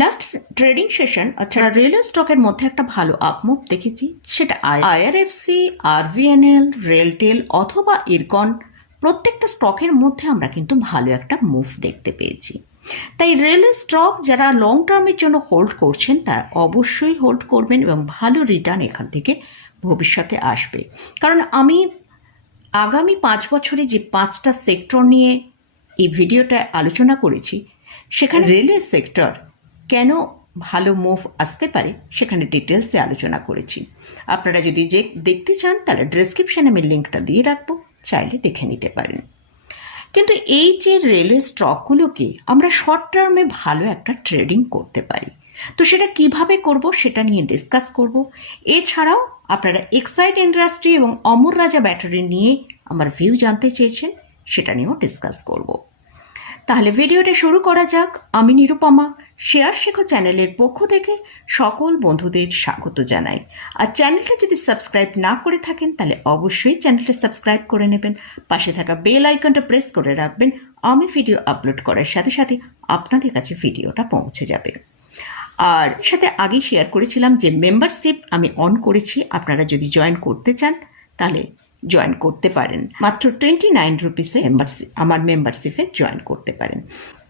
Last trading session অর্থাৎ rail স্টকের মধ্যে একটা ভালো আপমুভ দেখেছি, সেটা আইআরএফসি আরভিএনএল রেলটেল অথবা ইরকন প্রত্যেকটা স্টকের মধ্যে আমরা কিন্তু ভালো একটা মুভ দেখতে পেয়েছি। তাই রেল স্টক যারা লং টার্মের জন্য হোল্ড করছেন, তারা অবশ্যই হোল্ড করবেন এবং ভালো রিটার্ন এখান থেকে ভবিষ্যতে আসবে। কারণ আমি আগামী পাঁচ বছরে যে পাঁচটা সেক্টর নিয়ে এই ভিডিওটায় আলোচনা করেছি, সেখানে রেলের সেক্টর কেন ভালো মুভ আসতে পারে সেখানে ডিটেলসে আলোচনা করেছি। আপনারা যদি যে দেখতে চান, তাহলে ডেসক্রিপশানে আমি লিঙ্কটা দিয়ে রাখব, চাইলে দেখে নিতে পারেন। কিন্তু এই যে রেলওয়ে স্টকগুলোকে আমরা শর্ট টার্মে ভালো একটা ট্রেডিং করতে পারি। তো সেটা কীভাবে করব সেটা নিয়ে ডিসকাস করব। এছাড়াও আপনারা এক্সাইড ইন্ডাস্ট্রি এবং অমর রাজা ব্যাটারি নিয়ে আমার ভিউ জানতে চেয়েছেন, সেটা নিয়েও ডিসকাস করব। তাহলে ভিডিওটা শুরু করা যাক। আমি নিরুপমা, শেয়ার শেখো চ্যানেলের পক্ষ থেকে সকল বন্ধুদের স্বাগত জানাই। আর চ্যানেলটা যদি সাবস্ক্রাইব না করে থাকেন, তাহলে অবশ্যই চ্যানেলটা সাবস্ক্রাইব করে নেবেন। পাশে থাকা বেল আইকনটা প্রেস করে রাখবেন। আমি ভিডিও আপলোড করার সাথে সাথে আপনাদের কাছে ভিডিওটা পৌঁছে যাবে। আর সাথে আগেই শেয়ার করেছিলাম যে মেম্বারশিপ আমি অন করেছি। আপনারা যদি জয়েন করতে চান, তাহলে জয়েন করতে পারেন। মাত্র টোয়েন্টি নাইন রুপিসে আমার মেম্বারশিপে জয়েন করতে পারেন।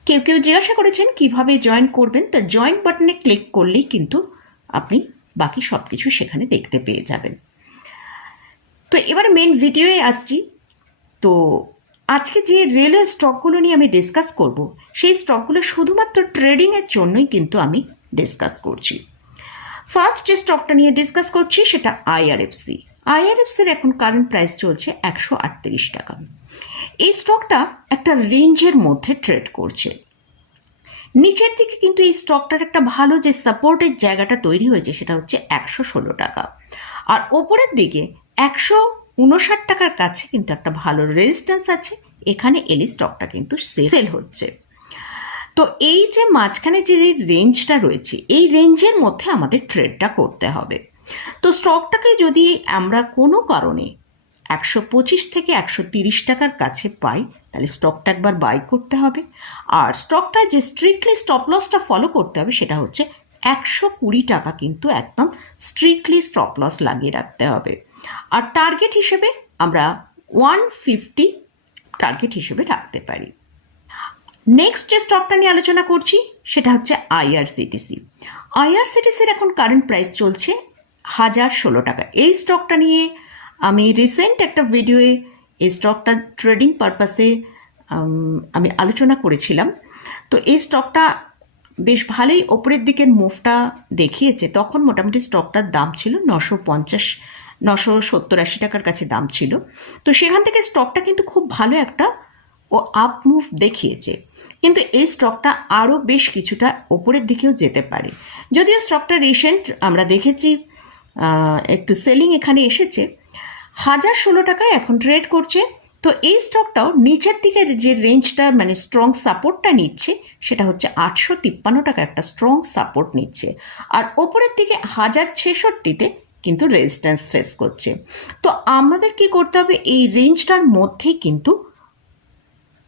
কেউ কেউ জিজ্ঞাসা করেছেন, কীভাবে জয়েন করবেন? তো জয়েন বাটনে ক্লিক করলেই কিন্তু আপনি বাকি সব কিছু সেখানে দেখতে পেয়ে যাবেন। তো এবার মেন ভিডিওয়ে আসছি। তো আজকে যে রেলের স্টকগুলো নিয়ে আমি ডিসকাস করব, সেই স্টকগুলো শুধুমাত্র ট্রেডিংয়ের জন্যই কিন্তু আমি ডিসকাস করছি। ফার্স্ট যে স্টকটা নিয়ে ডিসকাস করছি, সেটা আইআরএফসি আইআরএফসির এখন কারেন্ট প্রাইস চলছে একশো আটত্রিশ টাকা। এই স্টকটা একটা রেঞ্জের মধ্যে ট্রেড করছে। নিচের দিকে কিন্তু এই স্টকটার একটা ভালো যে সাপোর্টের জায়গাটা তৈরি হয়েছে সেটা হচ্ছে একশো ষোলো টাকা। আর ওপরের দিকে একশো উনষাট টাকার কাছে কিন্তু একটা ভালো রেজিস্ট্যান্স আছে এখানে এলে স্টকটা কিন্তু সেল হচ্ছে। তো এই যে মাঝখানে যে রেঞ্জটা রয়েছে এই রেঞ্জের মধ্যে আমাদের ট্রেডটা করতে হবে। তো স্টকটাকে যদি আমরা কোনো কারণে একশো পঁচিশ থেকে একশো তিরিশ টাকার কাছে পাই, তাহলে স্টকটা একবার বাই করতে হবে। আর স্টকটা যে স্ট্রিক্টলি স্টপ লসটা ফলো করতে হবে, সেটা হচ্ছে একশো কুড়ি টাকা কিন্তু একদম স্ট্রিক্টলি স্টপ লস লাগিয়ে রাখতে হবে। আর টার্গেট হিসেবে আমরা ওয়ান ফিফটি টার্গেট হিসেবে রাখতে পারি। নেক্সট যে স্টকটা নিয়ে আলোচনা করছি, সেটা হচ্ছে আইআরসিটিসি আইআরসিটিসির এখন কারেন্ট প্রাইস চলছে হাজার ষোলো টাকা। এই স্টকটা নিয়ে আমি রিসেন্ট একটা ভিডিওয়ে এই স্টকটা ট্রেডিং পারপাসে আমি আলোচনা করেছিলাম। তো এই স্টকটা বেশ ভালোই ওপরের দিকের মুভটা দেখিয়েছে। তখন মোটামুটি স্টকটার দাম ছিল নশো পঞ্চাশ, নশো সত্তর আশি টাকার কাছে দাম ছিল। তো সেখান থেকে স্টকটা কিন্তু খুব ভালো একটা ও আপ মুভ দেখিয়েছে। কিন্তু এই স্টকটা আরও বেশ কিছুটা ওপরের দিকেও যেতে পারে। যদিও স্টকটা রিসেন্ট আমরা দেখেছি একটু সেলিং এখানে এসেছে। হাজার ষোলো টাকায় এখন ট্রেড করছে। তো এই স্টকটাও নিচের দিকে যে রেঞ্জটা মানে স্ট্রং সাপোর্টটা নিচ্ছে, সেটা হচ্ছে আটশো তিপ্পান্ন টাকা একটা স্ট্রং সাপোর্ট নিচ্ছে। আর ওপরের দিকে হাজার ছেষট্টিতে কিন্তু রেজিস্ট্যান্স ফেস করছে। তো আমাদের কি করতে হবে? এই রেঞ্জটার মধ্যেই কিন্তু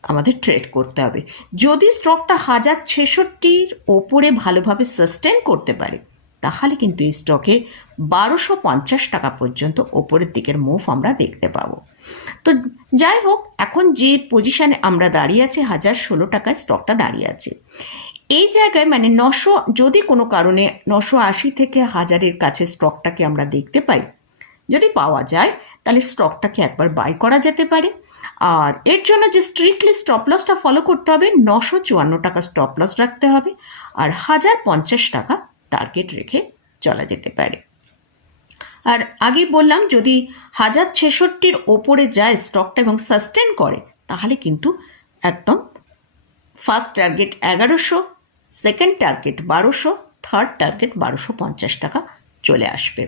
আমাদের ট্রেড করতে হবে। যদি স্টকটা হাজার ছেষট্টির ওপরে ভালোভাবে সাস্টেন করতে পারে তাহলে কিন্তু স্টকে বারোশো পঞ্চাশ টাকা পর্যন্ত ওপরের দিকের মুভ আমরা দেখতে পাবো। তো যাই হোক, এখন যে পজিশানে আমরা দাঁড়িয়ে আছি, হাজার ষোলো টাকায় স্টকটা দাঁড়িয়ে আছে। এই জায়গায় মানে নশো, যদি কোনো কারণে নশো আশি থেকে হাজারের কাছে স্টকটাকে আমরা দেখতে পাই, যদি পাওয়া যায়, তাহলে স্টকটাকে একবার বাই করা যেতে পারে। আর এর জন্য যে স্ট্রিক্টলি স্টপ লসটা ফলো করতে হবে, নশো চুয়ান্ন টাকা স্টপ লস রাখতে হবে। আর হাজার পঞ্চাশ টাকা টার্গেট রেখে চলা যেতে পারে। আর আগে বললাম, যদি হাজার ছেষট্টির ওপরে যায় স্টকটা এবং সাস্টেন করে, তাহলে কিন্তু একদম ফার্স্ট টার্গেট এগারোশো সেকেন্ড টার্গেট বারোশো থার্ড টার্গেট বারোশো পঞ্চাশ টাকা চলে আসবে।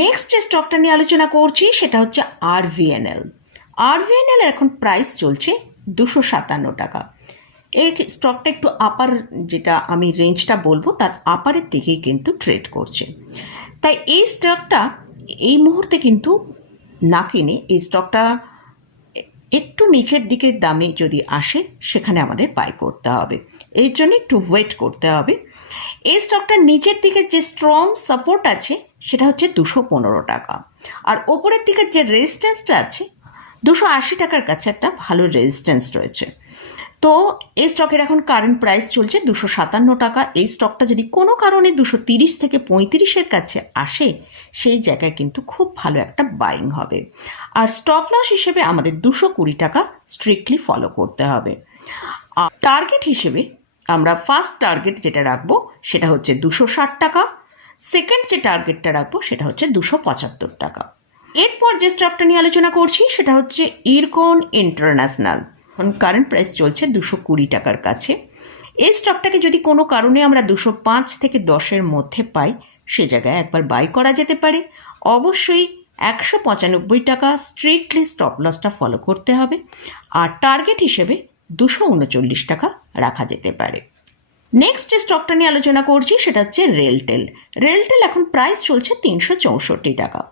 নেক্সট যে স্টকটা নিয়ে আলোচনা করছি, সেটা হচ্ছে আর আরভিএনএল আরভিএনএল এখন প্রাইস চলছে দুশো সাতান্ন টাকা। এই স্টকটা একটু আপার যেটা আমি রেঞ্জটা বলব, তার আপারের দিকেই কিন্তু ট্রেড করছে। তাই এই স্টকটা এই মুহূর্তে কিন্তু না কিনে এই স্টকটা একটু নিচের দিকের দামে যদি আসে, সেখানে আমাদের বাই করতে হবে। এর জন্য একটু ওয়েট করতে হবে। এই স্টকটার নিচের দিকে যে স্ট্রং সাপোর্ট আছে, সেটা হচ্ছে দুশো পনেরো টাকা। আর ওপরের দিকের যে রেজিস্ট্যান্সটা আছে, দুশো আশি টাকার কাছে একটা ভালো রেজিস্ট্যান্স রয়েছে। তো এই স্টকের এখন কারেন্ট প্রাইস চলছে দুশো সাতান্ন টাকা। এই স্টকটা যদি কোনো কারণে দুশো তিরিশ থেকে পঁয়ত্রিশের কাছে আসে, সেই জায়গায় কিন্তু খুব ভালো একটা বাইং হবে। আর স্টপ লস হিসেবে আমাদের দুশো কুড়ি টাকা স্ট্রিক্টলি ফলো করতে হবে। টার্গেট হিসেবে আমরা ফার্স্ট টার্গেট যেটা রাখব, সেটা হচ্ছে দুশো ষাট টাকা। সেকেন্ড যে টার্গেটটা রাখব, সেটা হচ্ছে দুশো পঁচাত্তর টাকা। এরপর যে স্টকটা নিয়ে আলোচনা করছি, সেটা হচ্ছে ইরকন ইন্টারন্যাশনাল এখন কারেন্ট প্রাইস চলছে দুশো কুড়ি টাকার কাছে। এই স্টকটাকে যদি কোনো কারণে আমরা দুশো পাঁচ থেকে দশের মধ্যে পাই, সে জায়গায় একবার বাই করা যেতে পারে। অবশ্যই একশো পঁচানব্বই টাকা স্ট্রিক্টলি স্টপ লসটা ফলো করতে হবে। আর টার্গেট হিসেবে দুশো উনচল্লিশ টাকা রাখা যেতে পারে। নেক্সট যে স্টকটা নিয়ে আলোচনা করছি, সেটা হচ্ছে রেলটেল রেলটেল এখন প্রাইস চলছে তিনশো চৌষট্টি টাকা।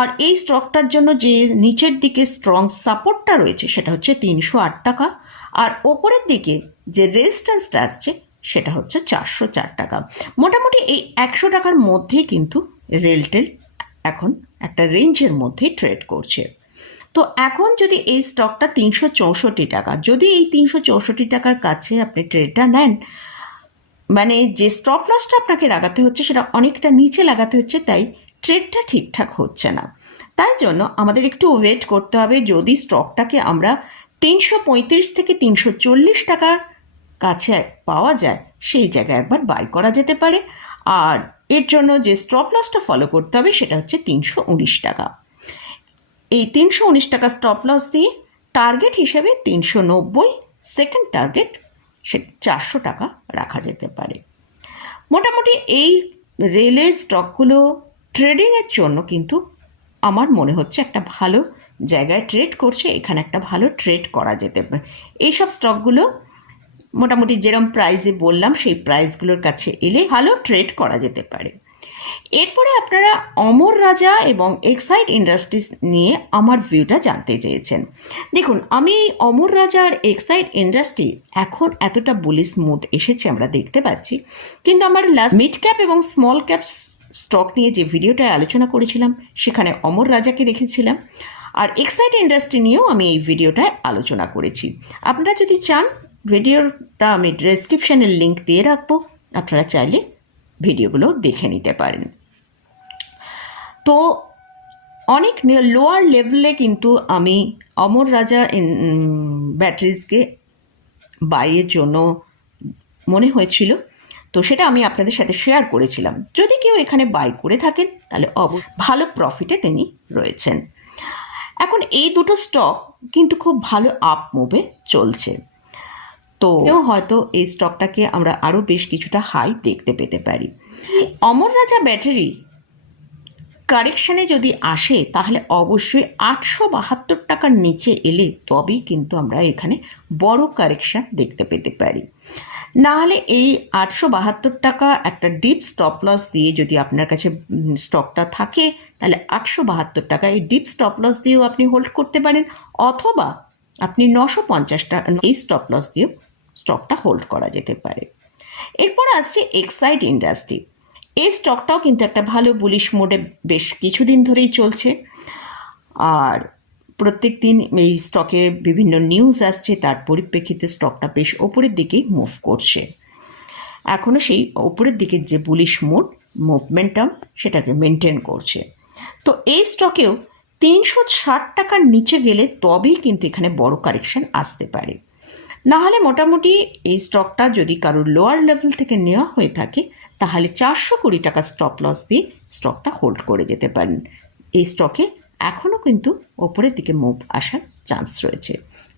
আর এই স্টকটার জন্য যে নিচের দিকে স্ট্রং সাপোর্টটা রয়েছে, সেটা হচ্ছে তিনশো আট টাকা। আর ওপরের দিকে যে রেজিস্ট্যান্সটা আসছে, সেটা হচ্ছে চারশো চার টাকা। মোটামুটি এই একশো টাকার মধ্যেই কিন্তু রেলটেল এখন একটা রেঞ্জের মধ্যেই ট্রেড করছে। তো এখন যদি এই স্টকটা তিনশো চৌষট্টি টাকা, যদি এই তিনশো চৌষট্টি টাকার কাছে আপনি ট্রেডটা নেন মানে যে স্টপ লসটা আপনাকে লাগাতে হচ্ছে, সেটা অনেকটা নিচে লাগাতে হচ্ছে, তাই ট্রেডটা ঠিকঠাক হচ্ছে না। তাই জন্য আমাদের একটু ওয়েট করতে হবে। যদি স্টকটাকে আমরা তিনশো পঁয়ত্রিশ থেকে তিনশো চল্লিশ টাকার কাছে পাওয়া যায়, সেই জায়গায় একবার বাই করা যেতে পারে। আর এর জন্য যে স্টপ লসটা ফলো করতে হবে, সেটা হচ্ছে তিনশো উনিশ টাকা। এই তিনশো উনিশ টাকা স্টপ লস দিয়ে টার্গেট হিসেবে তিনশো নব্বই সেকেন্ড টার্গেট সে চারশো টাকা রাখা যেতে পারে। মোটামুটি এই রেলের স্টকগুলো ট্রেডিংয়ের জন্য কিন্তু আমার মনে হচ্ছে একটা ভালো জায়গায় ট্রেড করছে, এখানে একটা ভালো ট্রেড করা যেতে পারে। এইসব স্টকগুলো মোটামুটি যেরকম প্রাইসে বললাম, সেই প্রাইসগুলোর কাছে এলে ভালো ট্রেড করা যেতে পারে। এরপরে আপনারা অমর রাজা এবং এক্সাইড ইন্ডাস্ট্রিজ নিয়ে আমার ভিউটা জানতে চেয়েছেন। দেখুন, আমি অমর রাজা আর এক্সাইড ইন্ডাস্ট্রি এখন এতটা বুলিশ মুড এসেছে আমরা দেখতে পাচ্ছি। কিন্তু আমার লাস্ট মিড ক্যাপ এবং স্মল ক্যাপ স্টক নিয়ে যে ভিডিওটা আলোচনা করেছিলাম, সেখানে অমর রাজাকে রেখেছিলাম আর এক্সাইড ইন্ডাস্ট্রি নিয়েও আমি এই ভিডিওটায় আলোচনা করেছি। আপনারা যদি চান, ভিডিওটা আমি ডেসক্রিপশানের লিঙ্ক দিয়ে রাখব। আপনারা চাইলে ভিডিওগুলো দেখে নিতে পারেন। তো, অনেক লোয়ার লেভেলে কিন্তু আমি অমর রাজা ব্যাটারিজকে বাইয়ের জন্য মনে হয়েছিল। তো সেটা আমি আপনাদের সাথে শেয়ার করেছিলাম। যদি কেউ এখানে বাই করে থাকেন তাহলে অব ভালো প্রফিটে তিনি রয়েছেন। এখন এই দুটো স্টক কিন্তু খুব ভালো আপ মুভে চলছে। তো হয়তো এই স্টকটাকে আমরা আরও বেশ কিছুটা হাই দেখতে পেতে পারি। অমর রাজা ব্যাটারি কারেকশানে যদি আসে তাহলে অবশ্যই আটশো বাহাত্তর টাকার নিচে এলে তবেই কিন্তু আমরা এখানে বড় কারেকশান দেখতে পেতে পারি। না হলে এই আটশো বাহাত্তর টাকা একটা ডিপ স্টপ লস দিয়ে যদি আপনার কাছে স্টকটা থাকে, তাহলে আটশো বাহাত্তর টাকা এই ডিপ স্টপ লস দিয়েও আপনি হোল্ড করতে পারেন, অথবা আপনি নশো পঞ্চাশ টাকা এই স্টপ লস দিয়েও স্টকটা হোল্ড করা যেতে পারে। এরপর আসছে এক্সাইড ইন্ডাস্ট্রি এই স্টকটাও কিন্তু একটা ভালো বুলিশ মোডে বেশ কিছুদিন ধরেই চলছে। আর প্রত্যেক দিন এই স্টকে বিভিন্ন নিউজ আসছে, তার পরিপ্রেক্ষিতে স্টকটা বেশ ওপরের দিকেই মুভ করছে। এখনও সেই ওপরের দিকের যে বুলিশ মোড মুভমেন্টাম সেটাকে মেনটেন করছে। তো এই স্টকেও তিনশো ষাট টাকার নিচে গেলে তবেই কিন্তু এখানে বড় কারেকশন আসতে পারে। নাহলে মোটামুটি এই স্টকটা যদি কারোর লোয়ার লেভেল থেকে নেওয়া হয়ে থাকে, তাহলে চারশো কুড়ি টাকা স্টপ লস দিয়ে স্টকটা হোল্ড করে যেতে পারেন। এই স্টকে এখনও কিন্তু ওপরের দিকে মুভ আসার চান্স রয়েছে।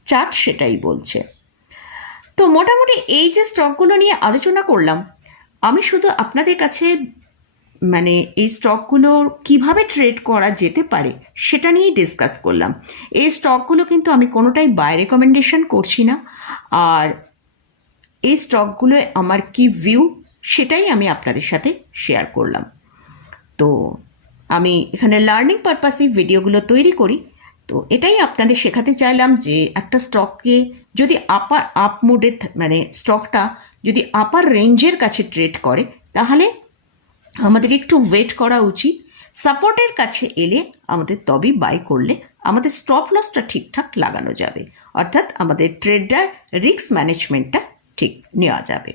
চার্ট সেটাই বলছে। তো মোটামুটি এই যে স্টকগুলো নিয়ে আলোচনা করলাম, আমি শুধু আপনাদের কাছে মানে এই স্টকগুলো কীভাবে ট্রেড করা যেতে পারে সেটা নিয়েই ডিসকাস করলাম। এই স্টকগুলো কিন্তু আমি কোনোটাই বাই রেকমেন্ডেশন করছি না। আর এই স্টকগুলো আমার কি ভিউ সেটাই আমি আপনাদের সাথে শেয়ার করলাম। তো আমি এখানে লার্নিং পারপাসে ভিডিওগুলো তৈরি করি। তো এটাই আপনাদের শেখাতে চাইলাম যে একটা স্টককে যদি আপার আপ মোডে মানে স্টকটা যদি আপার রেঞ্জের কাছে ট্রেড করে, তাহলে আমাদের একটু ওয়েট করা উচিত। সাপোর্টের কাছে এলে আমাদের তবেই বাই করলে আমাদের স্টপ লসটা ঠিকঠাক লাগানো যাবে। অর্থাৎ আমাদের ট্রেডটা রিস্ক ম্যানেজমেন্টটা ঠিক নেওয়া যাবে।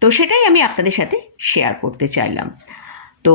তো সেটাই আমি আপনাদের সাথে শেয়ার করতে চাইলাম। তো